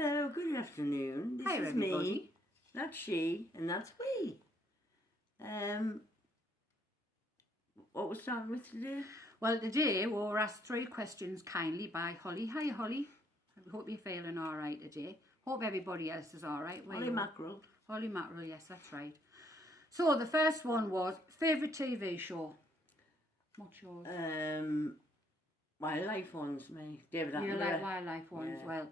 Hello, good afternoon. This Hi, is everybody. me, that's she, and that's we. What we're starting with today? Well, today we were asked 3 questions kindly by Holly. Hi, Holly. I hope you're feeling all right today. Hope everybody else is all right. Holly Mackerel. Holly Mackerel, yes, that's right. So the first one was favourite TV show. What's yours? Wildlife ones, me. David You Attenborough. like wildlife ones? Yeah. Well,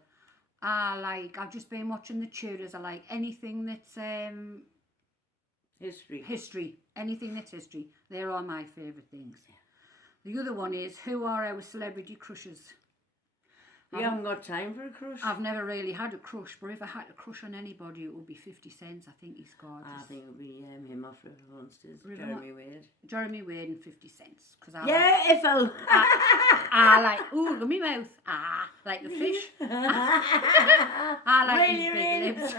I've just been watching The Tudors. I like anything that's History. history. Anything that's history. They're all my favourite things. The other one is, who are our celebrity crushes? We haven't got time for a crush. I've never really had a crush, but if I had a crush on anybody, it would be 50 Cent. I think he's gorgeous. I think it would be him off River Monsters. River Jeremy Wade. Jeremy Wade and 50 Cent. Cause Yeah, Ethel. I like, ooh, look at me mouth. Like the fish. I like Really, these big lips.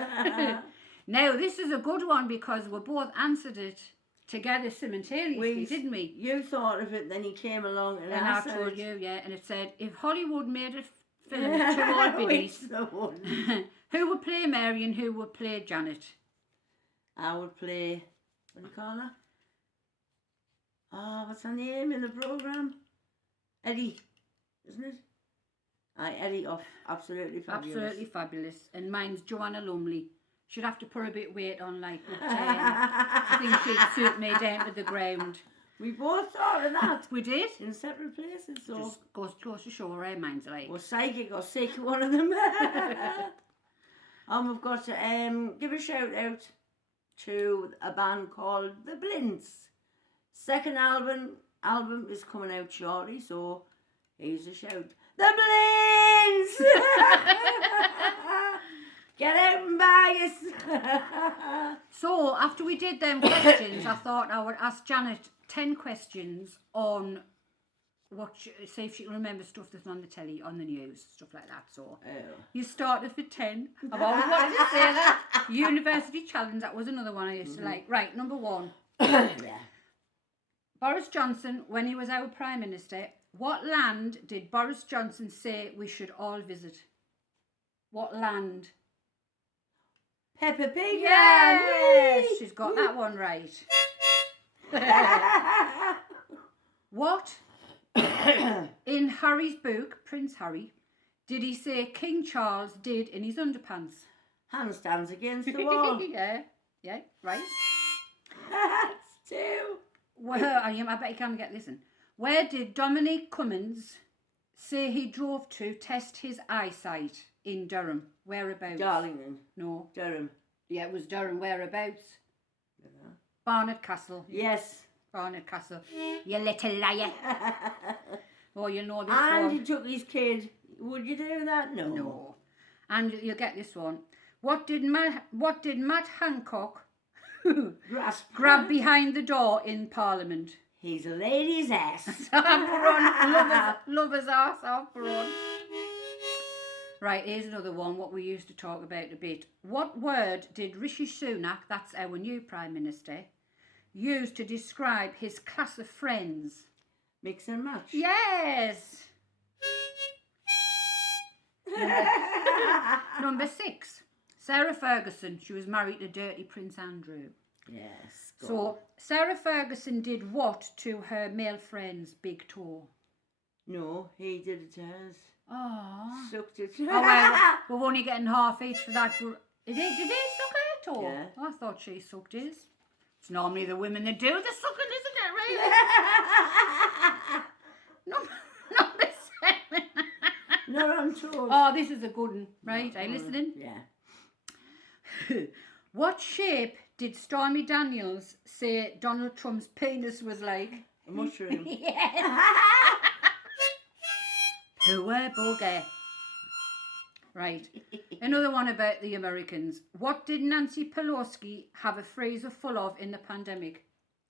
Now, this is a good one because we both answered it together simultaneously, didn't we? You thought of it, then he came along and I said, told you, yeah, and it said, if Hollywood made a film with 2 old biddies, who would play Mary and who would play Janet? I would play, what do you call her? Oh, what's her name in the programme? Eddie, isn't it? Eddie off Absolutely Fabulous. Absolutely fabulous. And mine's Joanna Lumley. She'd have to put a bit of weight on, like, but I think she'd suit me down to the ground. We both thought of that. We did. In separate places, so. Just goes to show where mine's like. Or psychic or sick, one of them. And we've got to give a shout out to a band called The Blinds. Second album is coming out shortly, so here's a shout. The Blinds! Get out and buy us. So, after we did them questions, I thought I would ask Janet 10 questions on see if she can remember stuff that's on the telly, on the news, stuff like that. So, you started for 10. I've always wanted to say that. University Challenge, that was another one I used to like. Right, number 1. Yeah. Boris Johnson, when he was our Prime Minister, what land did Boris Johnson say we should all visit? What land? Peppa Pig. Yes, Land. she's got that one right. What in Harry's book, Prince Harry, did he say King Charles did in his underpants? Handstands against the wall. yeah, right. That's 2. Well, I bet you can't get this in. Where did Dominic Cummings say he drove to test his eyesight? In Durham. Whereabouts? Darlington. No. Durham. Yeah, it was Durham. Whereabouts? Yeah. Barnard Castle. Yes. Barnard Castle. You little liar. Oh, you know this And one. he took his kid. Would you do that? No. No. And you'll get this one. What did Matt Hancock grab behind the door in Parliament? He's a lady's ass. Lover's ass off run. Right, here's another one, what we used to talk about a bit. What word did Rishi Sunak, that's our new Prime Minister, use to describe his class of friends? Mix and match. Yes! Number 6. Sarah Ferguson, she was married to Dirty Prince Andrew. Yes. So, Sarah Ferguson did what to her male friend's big toe? No, he did it to hers. Oh. Sucked it. Oh, well, we're only getting half each for that. Did they suck her toe? Yeah. I thought she sucked his. It's normally the women that do the sucking, isn't it, really? Number 7. Not on toes. Oh, this is a good one, right? Are you listening? Yeah. What shape did Stormy Daniels say Donald Trump's penis was like? A mushroom. Yes. Poor bugger. Right. Another one about the Americans. What did Nancy Pelosi have a freezer full of in the pandemic?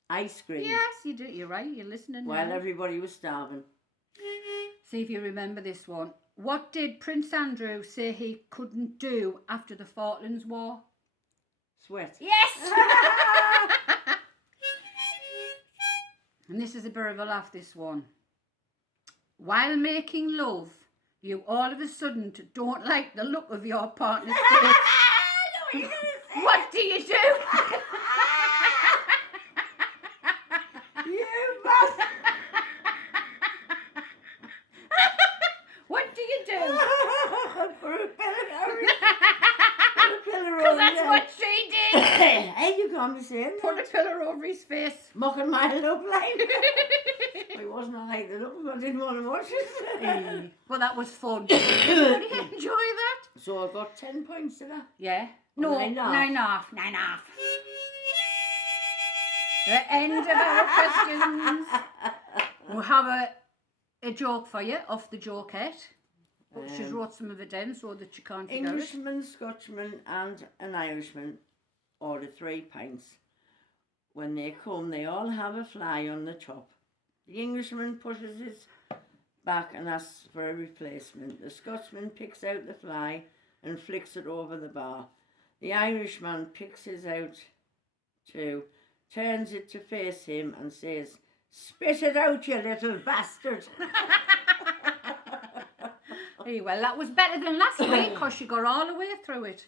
Ice cream. Yes, you do. You're right. You're listening. While now. everybody was starving. See if you remember this one. What did Prince Andrew say he couldn't do after the Falklands War? Sweat. Yes! And this is a bit of a laugh, this one. While making love You all of a sudden don't like the look of your partner's face. What do you do? You bastard! What do you do? Put a pillow Because that's what she did. Hey, you can't be saying Put a that. pillow over his face. Mocking my look like. I wasn't like the look, I didn't want to watch it. Well, that was fun. Did everybody enjoy that? So I got 10 points, did I? Yeah. Oh, No, 9.5. 9.5. The end of our questions. We'll have a joke for you off the jokette. But she's wrote some of it down so that you can't figure it. Englishman, Scotchman and an Irishman order 3 pints. When they come, they all have a fly on the top. The Englishman pushes his back and asks for a replacement. The Scotsman picks out the fly and flicks it over the bar. The Irishman picks his out too, turns it to face him and says, "Spit it out, you little bastard." Hey, well, that was better than last week because you got all the way through it.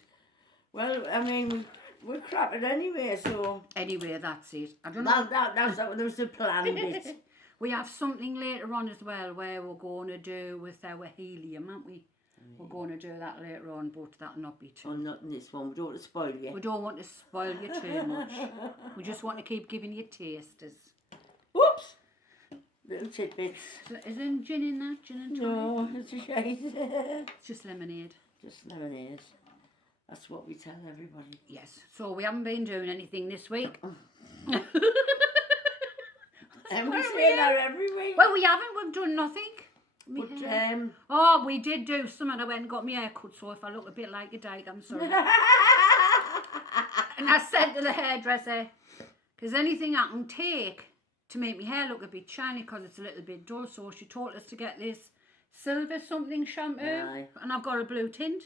Well, I mean, we're crap it anyway, so... Anyway, that's it. I don't know. That was the plan bit. We have something later on as well where we're going to do with our helium, aren't we? We're going to do that later on, but that'll not be too... Oh, not in this one. We don't want to spoil you. We don't want to spoil you too much. We just want to keep giving you tasters. Whoops! Little tidbits. So, is there gin in that? Gin and tonic? No, it's a shade. It's just lemonade. Just lemonade. That's what we tell everybody. Yes. So we haven't been doing anything this week. And we say that every week. Well, we haven't. We've done nothing. But, Oh, we did do something. I went and got my hair cut, so if I look a bit like a dyke, I'm sorry. And I said to the hairdresser, "Because anything I can take to make my hair look a bit shiny because it's a little bit dull," so she told us to get this silver something shampoo. Aye. And I've got a blue tint.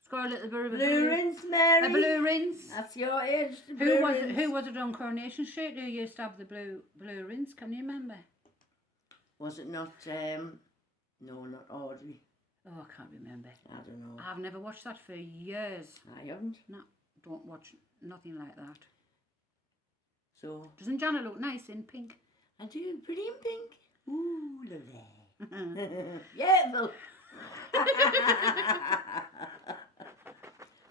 It's got a little bit of a blue rinse, Mary. A blue rinse. That's your age. Who was it on Coronation Street who used to have the blue rinse? Can you remember? Was it not, no, not Audrey. Oh, I can't remember. I don't know. I've never watched that for years. I haven't. No, don't watch nothing like that. So. Doesn't Janet look nice in pink? I do, pretty in pink. Ooh, lovely. Yeah, well.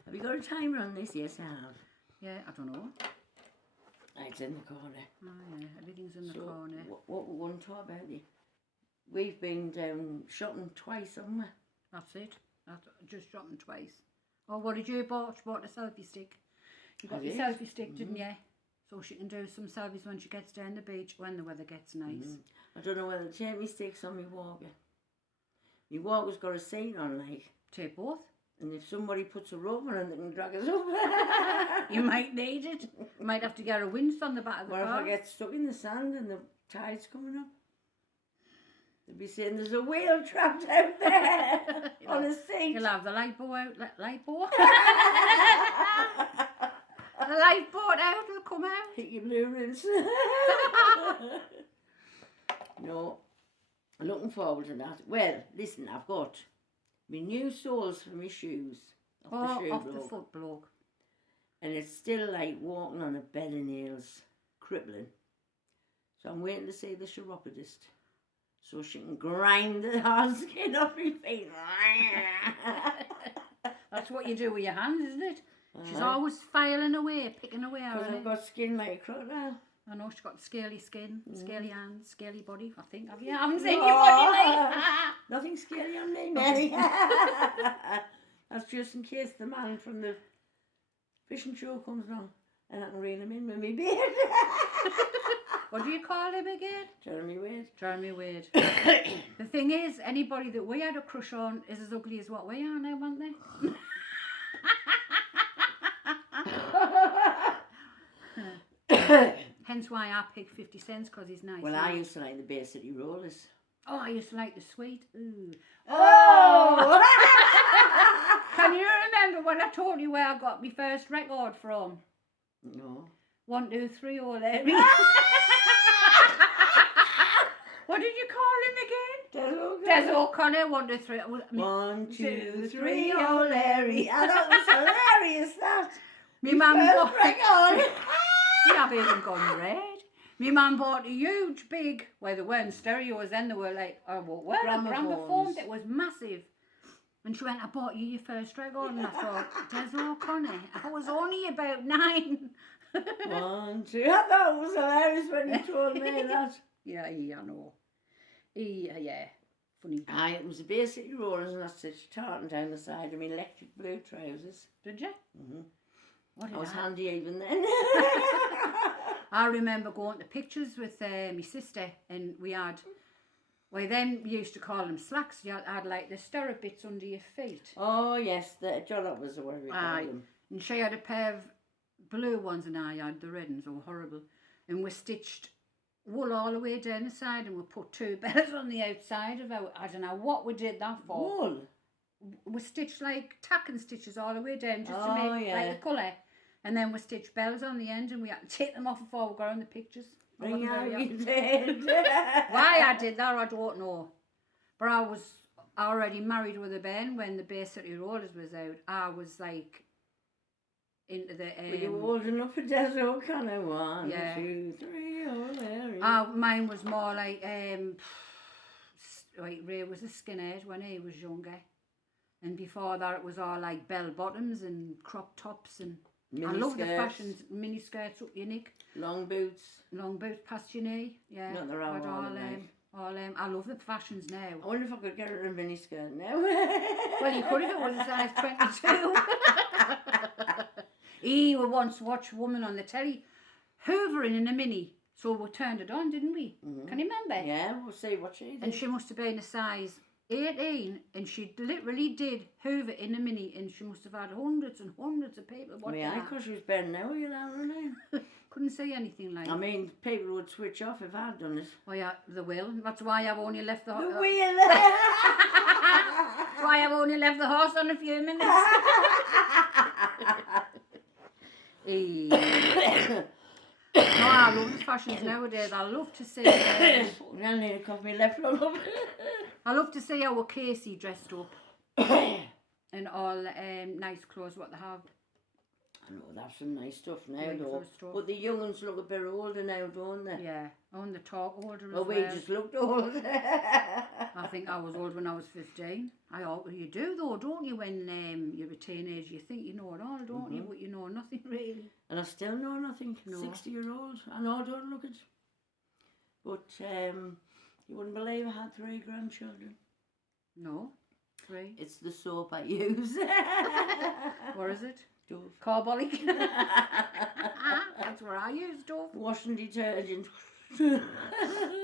Have you got a timer on this? Yes, I have. Yeah, I don't know. It's in the corner. Oh yeah, everything's in the So, corner. What we want to talk about it? We've been down shopping twice, haven't we? That's it. That's just shopping twice. Oh, what did you bought? You bought a selfie stick. You got your selfie stick, didn't you? So she can do some selfies when she gets down the beach when the weather gets nice. I don't know whether to take my sticks on my walker. My walker's got a seat on, like. Take both. And if somebody puts a rope on it, they can drag us up. You might need it. You might have to get a winch on the back of the Or if car. I get stuck in the sand and the tide's coming up, they'll be saying there's a whale trapped out there on a seat. You'll have the lifeboat out. Lifeboat? The lifeboat out will come out. Hit your blue rinse. No, I'm looking forward to that. Well, listen, I've got my new soles for my shoes. Off The foot bloke. And it's still like walking on a bed of nails, crippling. So I'm waiting to see the chiropodist so she can grind the hard skin off my feet. That's what you do with your hands, isn't it? She's always filing away, picking away Because on I've it. got skin like a crocodile. I know she's got scaly skin, scaly hands, scaly body. I think. Have you? I haven't seen your body, like. Nothing scary on me, Mary. That's just in case the man from the fishing show comes along and I can reel him in with me beard. What do you call him again? Jeremy Wade. Jeremy Wade. The thing is, anybody that we had a crush on is as ugly as what we are now, aren't they? Hence why I picked 50 cents because he's nice. Well, I used to like the Bay City Rollers. Oh, I used to like the sweet. Ooh. Oh! Can you remember when I told you where I got my first record from? No. 1, 2, 3, or there. What did you call him again? Des O'Connor, 1, 2, 3. 1, 2, 3, oh Larry. And that was hilarious, that. Me mum First bought... record. We have even gone red. Me mum bought a huge big, well, they weren't stereos then, they were like, oh, what were they? Gramophones. It was massive. And she went, I bought you your first record. And I thought, Des O'Connor. I was only about 9. 1, 2. I thought it was hilarious when you told me that. Yeah, I know. Yeah, funny. Aye, it was the basic rollers and I stitched tartan down the side of my electric blue trousers. Did you? I was handy even then. I remember going to pictures with my sister, and we had, well, then we used to call them slacks. You had like the stirrup bits under your feet. Oh yes, the jollop was the way we called them. And she had a pair of blue ones and I had the red ones, they were horrible. And we stitched wool all the way down the side and we put 2 bells on the outside of our, I don't know what we did that for. Wool? We stitched like tacking stitches all the way down just to make like the colour. And then we stitched bells on the end and we had to take them off before we got on the pictures. Yeah, you did. Why I did that, I don't know. But I was already married with a Ben when the Bay City Rollers was out. I was like into the... Were you old enough for Des O'Connor? 1, 2, 3, oh Larry. Mine was more like Ray was a skinhead when he was younger. And before that it was all like bell bottoms and crop tops and... I love the fashions, mini skirts up your neck. Long boots. Long boots past your knee, yeah. Not the wrong one. I love the fashions now. I wonder if I could get her a mini skirt now. Well, you could if it was a size 22. We once watched a woman on the telly hoovering in a mini. So we turned it on, didn't we? Can you remember? Yeah, we'll see what she did. And she must have been a size 18 and she literally did hoover in a mini and she must have had hundreds and hundreds of people watching Yeah, because she was better now, you know. Couldn't say anything like that. I mean, people would switch off if I'd done it. Oh yeah, they will. That's why I've only left the horse. That's why I've only left the horse on a few minutes. No, I love the fashions nowadays. I love to see. I need to cough my left lung up. I love to see our Casey dressed up and all nice clothes what they have. I know that's some nice stuff now though. But the young ones look a bit older now, don't they? Yeah, on the talk older as well. We just looked old. I think I was old when I was 15. You do though, don't you? When you're a teenager, you think you know it all, don't you? But you know nothing really. And I still know nothing. No. 60-year-old. I know I don't look it. But you wouldn't believe I had 3 grandchildren. No, 3. It's the soap I use. What is it? Dove. Carbolic. That's what I use, Dove. Washing detergent.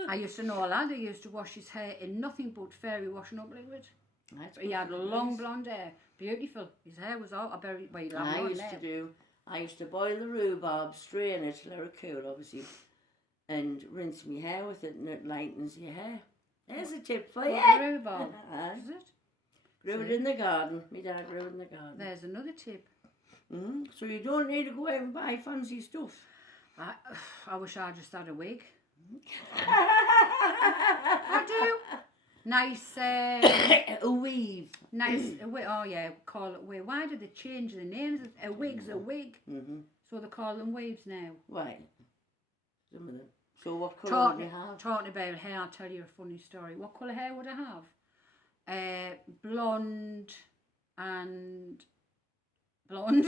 I used to know a lad who used to wash his hair in nothing but fairy washing up liquid. He had long blonde hair, beautiful. His hair was all very well. I used to boil the rhubarb, strain it, let it cool, obviously, and rinse my hair with it, and it lightens your hair. There's a tip for you. Rhubarb, is it? Grew it in the garden. My dad grew it in the garden. There's another tip. So you don't need to go out and buy fancy stuff. I wish I just had a wig. I do. Nice. A weave. Nice. Oh yeah, call it wig. Why did they change the names? A wig's a wig. So they call them weaves now. Right. Some of them. So what colour would you have? Talking about hair, I'll tell you a funny story. What colour hair would I have? Blonde and blonde.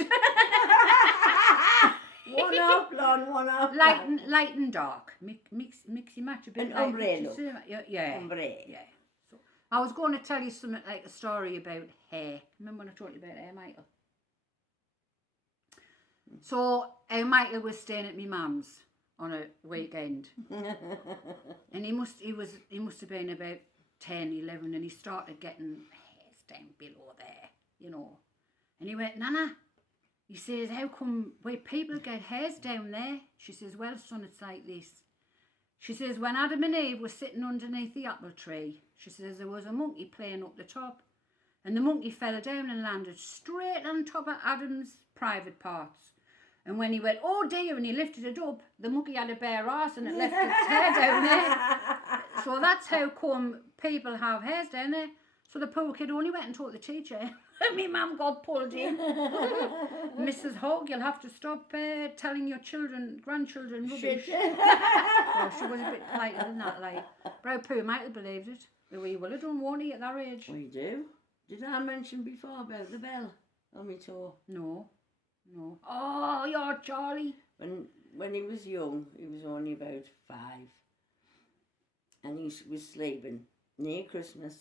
One half blonde, one half light and dark. Mix and match a bit. An ombre. Yeah. Ombre. Yeah. So I was going to tell you something like a story about hair. Remember when I told you about hair, Michael? So Michael was staying at my mum's on a weekend, and he must have been about 10, 11, and he started getting hairs down below there, you know. And he went, Nana, he says, how come where people get hairs down there? She says, well, son, it's like this. She says, when Adam and Eve were sitting underneath the apple tree, she says there was a monkey playing up the top, and the monkey fell down and landed straight on top of Adam's private parts. And when he went, oh dear, and he lifted it up, the monkey had a bare ass and it left its hair down there. So that's how come people have hairs down there. So the poor kid only went and told the teacher. And my mum got pulled in. Mrs. Hogg, you'll have to stop telling your grandchildren rubbish. Oh, she was a bit politer than that, like. But our Pooh might have believed it. We will have done, won't he, at that age? We do. Did I mention before about the bell on my toe? No. Oh, you're Charlie. When he was young, he was only about 5. And he was sleeping near Christmas.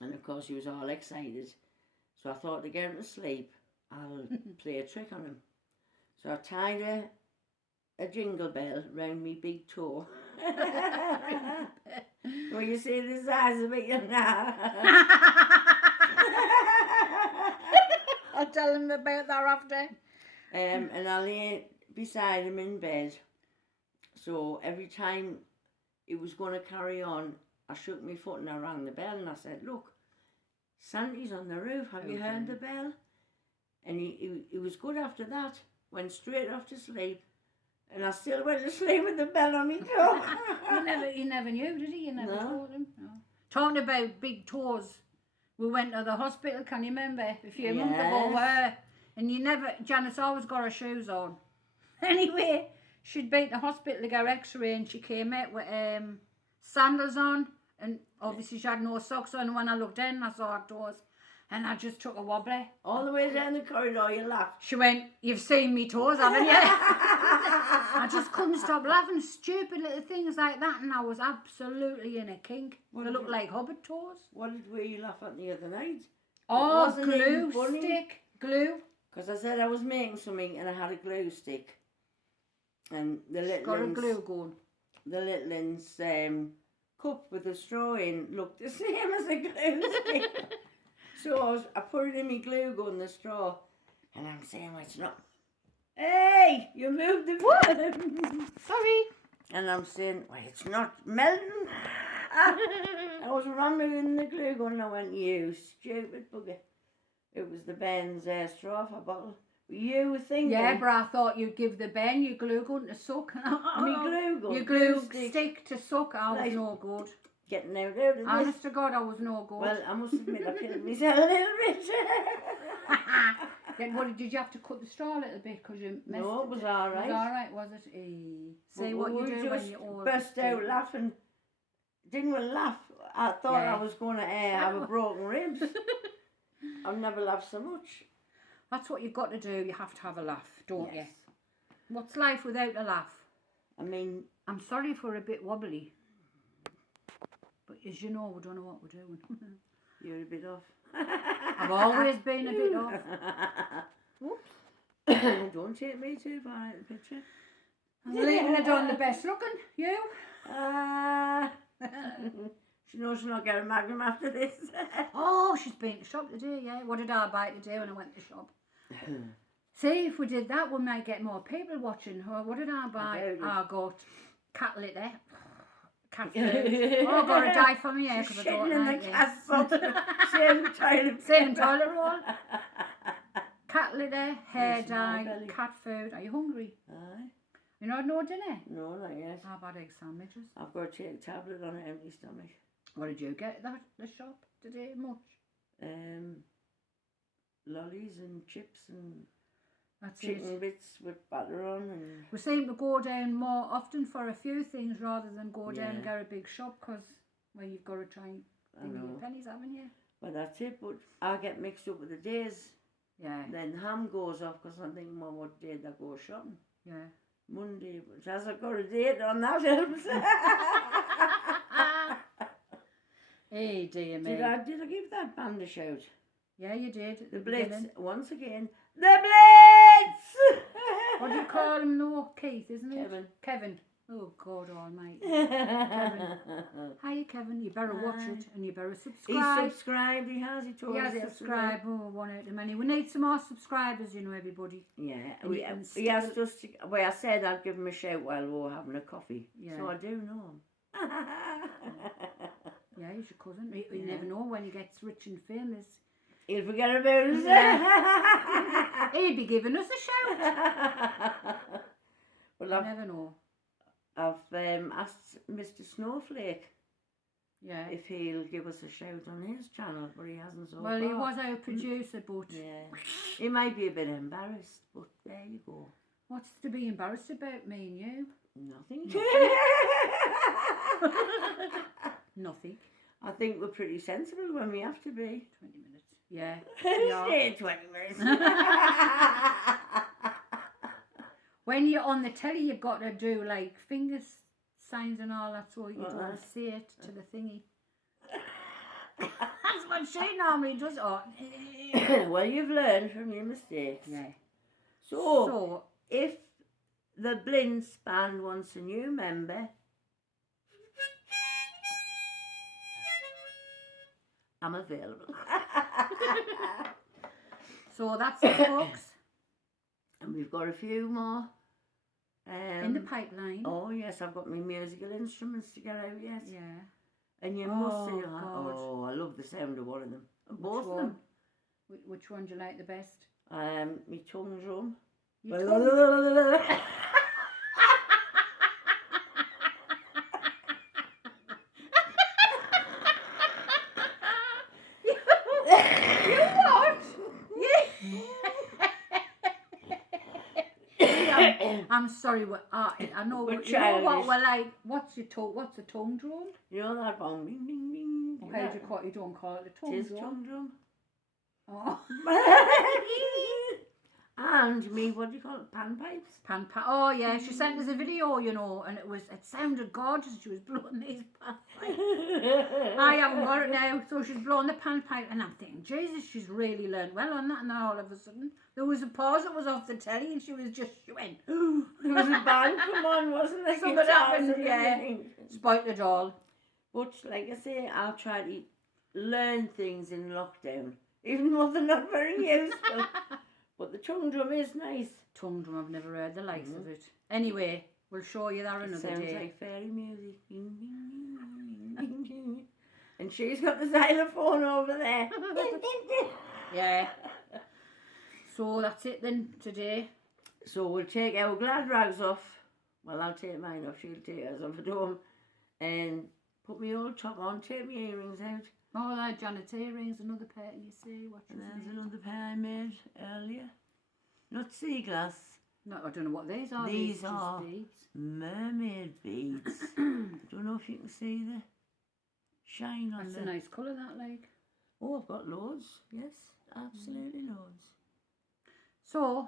And of course he was all excited. So I thought to get him to sleep, I'll play a trick on him. So I tied a jingle bell round me big toe. Well, you see the size of it now. I'll tell him about that after. And I lay beside him in bed. So every time he was going to carry on, I shook my foot and I rang the bell and I said, look, Santa's on the roof, have you heard the bell? And he was good after that, went straight off to sleep. And I still went to sleep with the bell on my toe. You never knew, did he? You never No. told him? No. Talking about big toes, we went to the hospital, can you remember? A few months ago, and Janice always got her shoes on. Anyway, she'd been to the hospital to get her x-ray and she came out with sandals on, and obviously she had no socks on. And when I looked in, I saw her toes, and I just took a wobbly. All the way down the corridor, you laughed. She went, you've seen me toes, haven't you? I just couldn't stop laughing, stupid little things like that, and I was absolutely in a kink. They looked like hobbit toes. What did we laugh at the other night? Oh, wasn't even glue funny. stick, glue. Because I said I was making something and I had a glue stick. And the Got a little glue going. the little one's cup with the straw in looked the same as a glue stick. So I put it in my glue gun, the straw, and I'm saying, well, it's not. Hey, you moved the button. Sorry. And I'm saying, well, it's not melting. I was ramming the glue gun and I went, you stupid bugger. It was the Ben's straw for bottle. You were thinking. Yeah, but I thought you'd give the Ben your glue gun to suck. Me glue gun. Your glue stick to suck. I was Like, no good. Getting out of this. Honest to God, I was no good. Well, I must admit I killed myself a little bit. Then what did you have to cut the straw a little bit because you messed No, it was all right. It was all right, was it? Say what you do when you all burst out laughing. Didn't we laugh? I thought Yeah. I was going to have a broken ribs. I've never laughed so much. That's what you've got to do. You have to have a laugh, don't Yes. you? What's life without a laugh? I mean, I'm sorry if we're a bit wobbly. But as you know, we don't know what we're doing. you're a bit off. I've always been a bit off. Whoops. Don't take me too far out of the picture. I'm leaving it on the best looking. You? She knows she'll not get a magnum after this. Oh, she's been to shop today, yeah. What did I buy today when I went to shop? See, if we did that, we might get more people watching. Oh, what did I buy? I got cat litter. Cat food. Oh, I've got to die for me, yeah, because I don't Shitting in like the this. cat's bottom. Same toilet. Same toilet roll. Cat litter, hair Yes, my dye, belly. cat food. Are you hungry? Aye. You not had no dinner? No, not yet. I've had egg sandwiches. I've got to take a tablet on an empty stomach. What did you get at the shop today? Much? Lollies and chips and That's chicken it. bits with butter on and We seem to go down more often for a few things rather than go down and Yeah. get a big shop because, well, you've got to try and I think of your know. pennies, haven't you? But that's it. But I get mixed up with the days. Yeah, Then ham goes off because I'm thinking, well, what day did I go shopping? yeah. Monday. But as I've got a date on, that helps. Hey, dear me. Did I give that band a shout? Yeah, you did. At The the Blitz, beginning. once again. The Blitz! What do you call him? No, Keith, isn't it? Kevin. Kevin. Oh, God almighty. Hiya, Kevin. You better watch Hi. it and you better He's subscribe. subscribed, he has, he told He us has to yesterday. subscribe. Oh, one out of many. We need some more subscribers, you know, everybody. Yeah, And we, you can he stick asked us to, well, I said I'd give him a shout while we were having a coffee. Yeah. So I do know him. Yeah, he's your cousin. You Yeah. never know when he gets rich and famous. He'll forget about us. He'd be giving us a shout. Well, You never know. I've asked Mr. Snowflake Yeah. if he'll give us a shout on his channel, but he hasn't so Well, far. he was our producer, but Yeah. He might be a bit embarrassed, but there you go. what's to be embarrassed about, me and you? Nothing. Nothing. I think we're pretty sensible when we have to be. 20 minutes. Yeah. Stay 20 minutes. When you're on the telly, you've got to do like finger signs and all that, so you don't say it to the thingy. That's what she normally does. Oh. Well, you've learned from your mistakes. Yeah. So, if the Blinds band wants a new member, I'm available. So that's it, folks. And we've got a few more. In the pipeline. Oh, yes, I've got my musical instruments to get out yet. Yeah. And you must see God. oh, I love the sound of one of them. Both of one? them. Which one do you like the best? My tongue drum. Your tongue? I'm sorry, I know We're you know what childish. we're like. What's the tongue drum? You know that one? Ding, ding, ding. Or how do you don't call it the tongue Tis drum? tongue drum. Oh. And me, what do you call it? Panpipes? Oh yeah, she sent us a video, you know, and it sounded gorgeous. She was blowing these panpipes. I haven't got it now, so she's blowing the panpipe, and I'm thinking, Jesus, she's really learned well on that. And then all of a sudden, there was a pause that was off the telly, and she went, There was a band come on, wasn't there? Something Guitars happened, and yeah. everything. spoilt it all. But like I say, I'll try to learn things in lockdown, even though they're not very useful. But the tongue drum is nice. Tongue drum, I've never heard the likes of it. Anyway, we'll show you that another Sounds day. like fairy music. And she's got the xylophone over there. Yeah. So that's it then today. So we'll take our glad rags off. Well, I'll take mine off. She'll take hers off at home. And put my old top on. Take my earrings out. Oh, that Janet earrings, another pair, you see. What's And his there's name? another pair I made earlier. Not sea glass. No, I don't know what these are. These just are beads. mermaid beads. I don't know if you can see the shine on That's them. a nice colour, that, like. Oh, I've got loads. Yes, absolutely loads. So,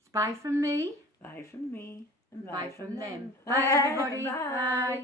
it's bye from me. Bye from me. And Bye from them. Bye, Bye, everybody. Bye. Bye.